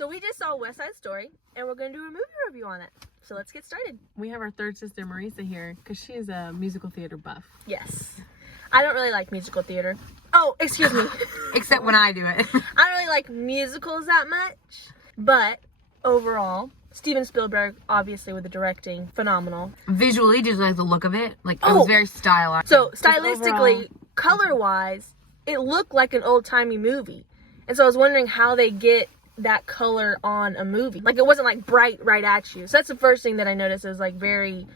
So we just saw West Side Story, and we're going to do a movie review on it. So let's get started. We have our third sister, Marisa, here, because she is a musical theater buff. Yes. I don't really like musical theater. Oh, excuse me. Except when I do it. I don't really like musicals that much. But overall, Steven Spielberg, obviously with the directing, phenomenal. Visually, did you like the look of it? Like, it was very stylized. So stylistically, color-wise, it looked like an old-timey movie. And so I was wondering how they get that color on a movie. Like, it wasn't like bright right at you. So that's the first thing that I noticed. It was like very,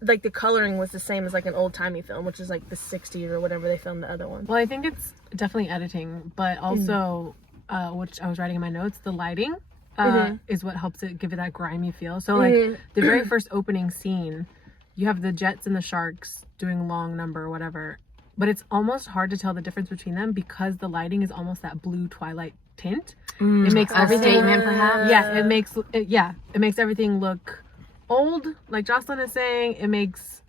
like the coloring was the same as like an old-timey film, which is like the 60s or whatever they filmed the other one. Well, I think it's definitely editing, but also, which I was writing in my notes, the lighting is what helps it give it that grimy feel. So like the very first opening scene, you have the jets and the sharks doing a long number or whatever, but it's almost hard to tell the difference between them because the lighting is almost that blue twilight tint. It makes everything, statement, perhaps. Yeah, it makes everything look old, like Jocelyn is saying. It makes,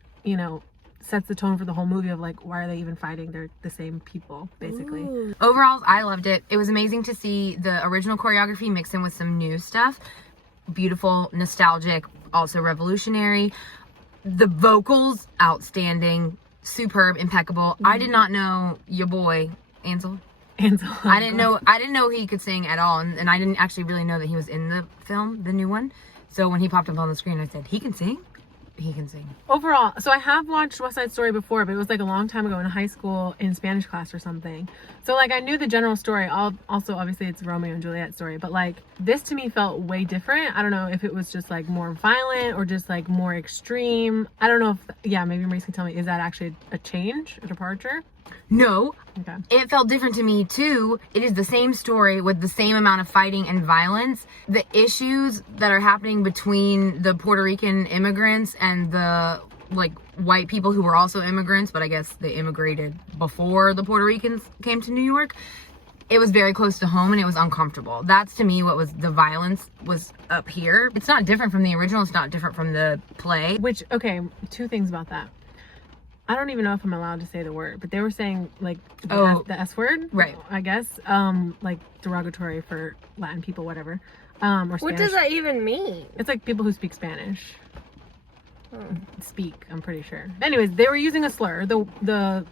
sets the tone for the whole movie of like, why are they even fighting? They're the same people, basically. Ooh. Overall, I loved it. It was amazing to see the original choreography mixed in with some new stuff. Beautiful, nostalgic, also revolutionary. The vocals, outstanding, superb, impeccable. I did not know your boy, Ansel. I didn't know he could sing at all, and I didn't actually really know that he was in the film, the new one. So when he popped up on the screen, I said, he can sing? He can sing. Overall, so I have watched West Side Story before, but it was like a long time ago in high school in Spanish class or something. So like I knew the general story. Also, obviously it's Romeo and Juliet story, but like this to me felt way different. I don't know if it was just like more violent or just like more extreme. I don't know if, maybe Marisa can tell me, is that actually a change, a departure? No. Okay. It felt different to me too. It is the same story with the same amount of fighting and violence. The issues that are happening between the Puerto Rican immigrants and the like white people who were also immigrants, but I guess they immigrated before the Puerto Ricans came to New York. It was very close to home and it was uncomfortable. That's to me what was the violence was up here. It's not different from the original. It's not different from the play. Which, okay, two things about that. I don't even know if I'm allowed to say the word, but they were saying like the S word, right? I guess, like derogatory for Latin people, whatever. Or Spanish. What does that even mean? It's like people who speak Spanish. I'm pretty sure. Anyways, they were using a slur. The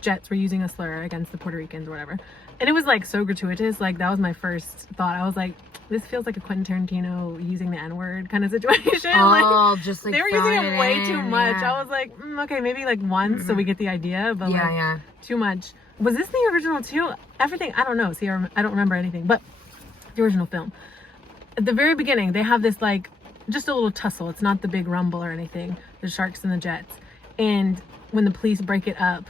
Jets were using a slur against the Puerto Ricans or whatever, and it was like so gratuitous. Like that was my first thought. I was like, this feels like a Quentin Tarantino using the N-word kind of situation. Just like they were using it way too much. Yeah. I was like, okay, maybe like once so we get the idea, but too much. Was this the original too? Everything, I don't know. See, I don't remember anything, but the original film. At the very beginning, they have this like, just a little tussle. It's not the big rumble or anything. The sharks and the jets. And when the police break it up,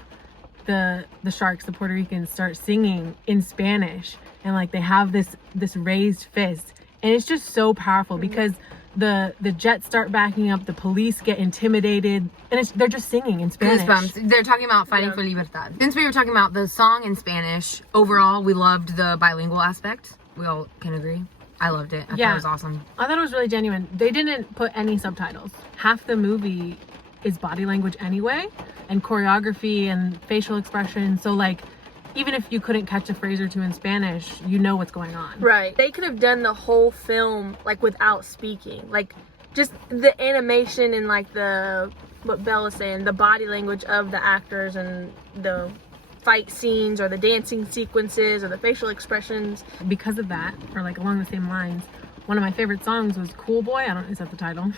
the sharks, the Puerto Ricans, start singing in Spanish. And like they have this raised fist, and it's just so powerful because the jets start backing up, the police get intimidated, and they're just singing in Spanish. Goosebumps. They're talking about fighting for libertad. Since we were talking about the song in Spanish, overall we loved the bilingual aspect. We all can agree. I loved it. I thought it was awesome. I thought it was really genuine. They didn't put any subtitles. Half the movie is body language anyway, and choreography and facial expression. So like, even if you couldn't catch a phrase or two in Spanish, you know what's going on. Right. They could have done the whole film like without speaking. Like just the animation and like what Belle was saying, the body language of the actors and the fight scenes or the dancing sequences or the facial expressions. Because of that, or like along the same lines, one of my favorite songs was Cool Boy. Is that the title?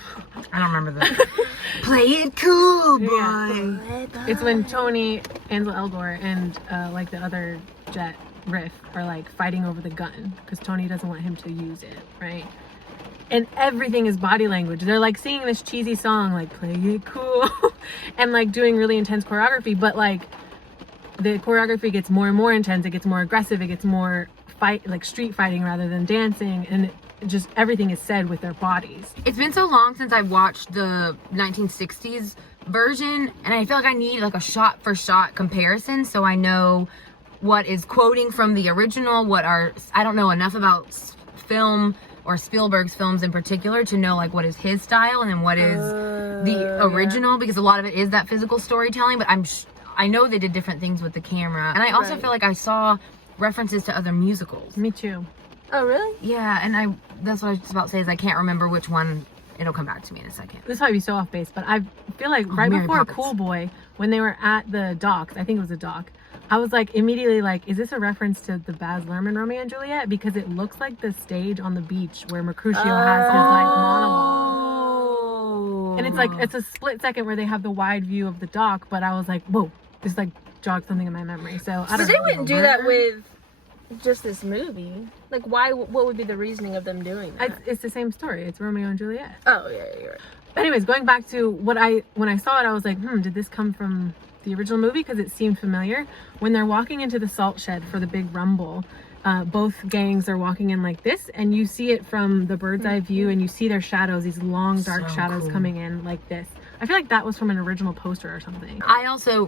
I don't remember that. Play it cool, boy. Yeah. It's when Tony, Ansel, Elgort, and like the other jet riff are like fighting over the gun because Tony doesn't want him to use it, right? And everything is body language. They're like singing this cheesy song, like play it cool, and like doing really intense choreography. But like the choreography gets more and more intense. It gets more aggressive. It gets more street fighting rather than dancing, and just everything is said with their bodies. It's been so long since I watched the 1960s version, and I feel like I need like a shot for shot comparison so I know what is quoting from the original, I don't know enough about film or Spielberg's films in particular to know like what is his style and then what is the original, because a lot of it is that physical storytelling, but I know they did different things with the camera. And I also feel like I saw references to other musicals. Me too. Oh, really? Yeah, and that's what I was just about to say is I can't remember which one. It'll come back to me in a second. This might be so off base, but I feel like right Mary before Poppins. Cool Boy, when they were at the docks, I think it was a dock, I was like immediately like, is this a reference to the Baz Luhrmann Romeo and Juliet? Because it looks like the stage on the beach where Mercutio has his like monologue. And it's like, it's a split second where they have the wide view of the dock, but I was like, whoa, this like jogged something in my memory. So I don't know. They wouldn't do that with just this movie. Like, why? What would be the reasoning of them doing that? It's the same story. It's Romeo and Juliet. Oh, yeah, you're right. Anyways, going back to when I saw it, I was like, did this come from the original movie? Because it seemed familiar. When they're walking into the salt shed for the big rumble, both gangs are walking in like this, and you see it from the bird's eye view, and you see their shadows, these long dark shadows coming in like this. I feel like that was from an original poster or something. I also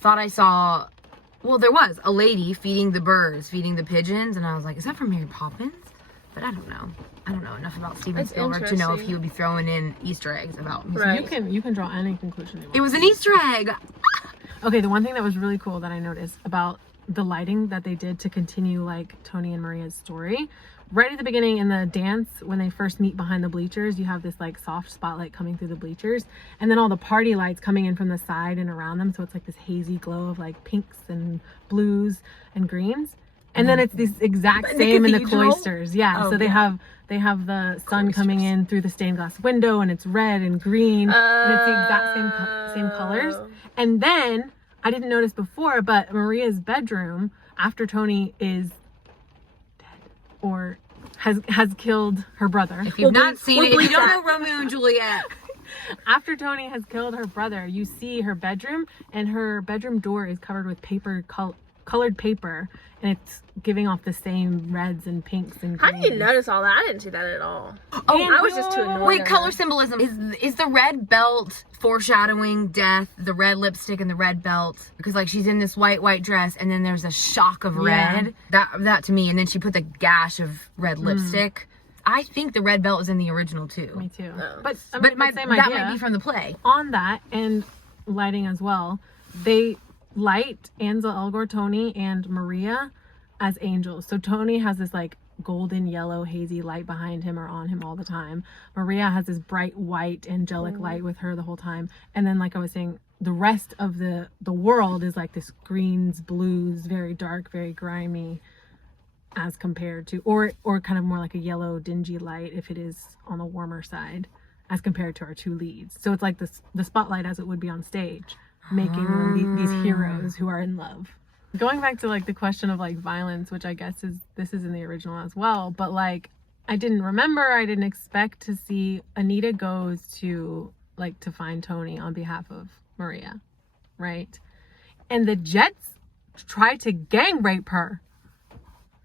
thought I saw, well, there was a lady feeding the birds, feeding the pigeons, and I was like, is that from Mary Poppins? But I don't know. I don't know enough about Steven Spielberg to know if he would be throwing in Easter eggs about music. Right. You can draw any conclusion you want. It was an Easter egg! Okay, the one thing that was really cool that I noticed about the lighting that they did to continue like Tony and Maria's story, right at the beginning in the dance when they first meet behind the bleachers, you have this like soft spotlight coming through the bleachers, and then all the party lights coming in from the side and around them, so it's like this hazy glow of like pinks and blues and greens. And then it's this exact same in the cloisters. Yeah. Oh, so they have the sun coming in through the stained glass window, and it's red and green, and it's the exact same colors. And then I didn't notice before, but Maria's bedroom, after Tony is dead or has killed her brother. If you've not seen it, if you don't know Romeo and Juliet. After Tony has killed her brother, you see her bedroom, and her bedroom door is covered with colored paper, and it's giving off the same reds and pinks and greens. How do you notice all that? I didn't see that at all. Oh, I was just too annoyed. Wait, color symbolism. Is the red belt foreshadowing death, the red lipstick and the red belt? Because like she's in this white dress, and then there's a shock of red. That to me, and then she put the gash of red lipstick. I think the red belt was in the original too. Me too. No. But I But mean, same that idea. might be from the play. On that, and lighting as well, they light Ansel, Elgort, Tony, and Maria as angels. So Tony has this like golden yellow hazy light behind him or on him all the time. Maria has this bright white angelic light with her the whole time. And then like I was saying, the rest of the world is like this greens, blues, very dark, very grimy, as compared to, or kind of more like a yellow dingy light if it is on the warmer side, as compared to our two leads. So it's like the spotlight as it would be on stage, making these heroes who are in love. Going back to like the question of like violence, which I guess this is in the original as well, but like I didn't expect to see Anita goes to like to find Tony on behalf of Maria, right? And the Jets try to gang rape her,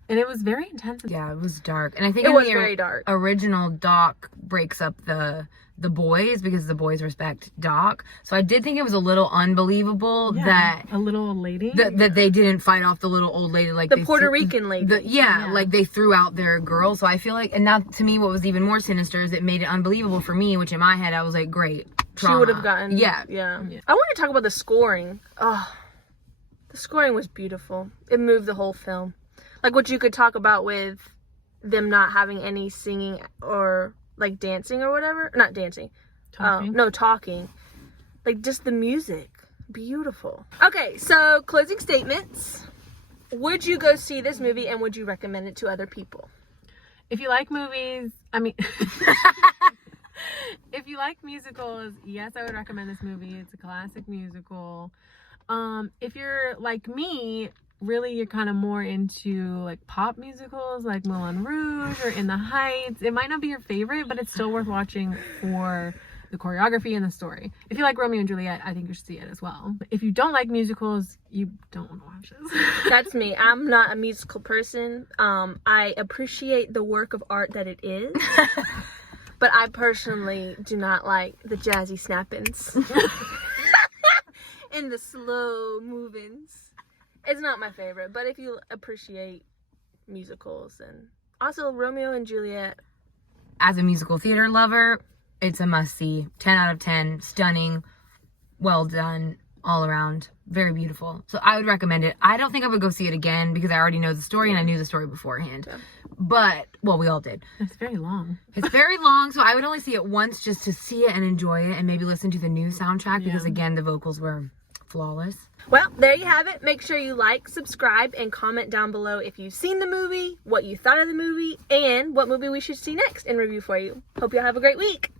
and it was very intense. Yeah, it was dark, and I think It was very dark. Original Doc breaks up the boys because the boys respect Doc. So I did think it was a little unbelievable that a little old lady that they didn't fight off the little old lady, like The Puerto Rican lady. Like they threw out their girl. So I feel like, and now to me, what was even more sinister is it made it unbelievable for me, which in my head I was like, great, trauma. She would have gotten. Yeah. I want to talk about the scoring. Oh, the scoring was beautiful. It moved the whole film. Like what you could talk about with them not having any singing or like dancing or whatever. Not dancing. talking. Talking. Like just the music. Beautiful. Okay, so closing statements. Would you go see this movie, and would you recommend it to other people? If you like movies, I mean, if you like musicals, yes, I would recommend this movie. It's a classic musical. If you're like me, really you're kind of more into like pop musicals like Moulin Rouge or In the Heights, it might not be your favorite, but it's still worth watching for the choreography and the story. If you like Romeo and Juliet, I think you should see it as well. If you don't like musicals, you don't want to watch this. That's me. I'm not a musical person. I appreciate the work of art that it is, but I personally do not like the jazzy snappings and the slow movings. It's not my favorite, but if you appreciate musicals, and also Romeo and Juliet. As a musical theater lover, it's a must-see. 10 out of 10. Stunning. Well done. all around. Very beautiful. So I would recommend it. I don't think I would go see it again because I already know the story and I knew the story beforehand. Yeah. But, well, we all did. It's very long. It's very long, so I would only see it once just to see it and enjoy it and maybe listen to the new soundtrack because, again, the vocals were flawless. Well, there you have it. Make sure you like, subscribe, and comment down below if you've seen the movie, what you thought of the movie, and what movie we should see next and review for you. Hope y'all have a great week.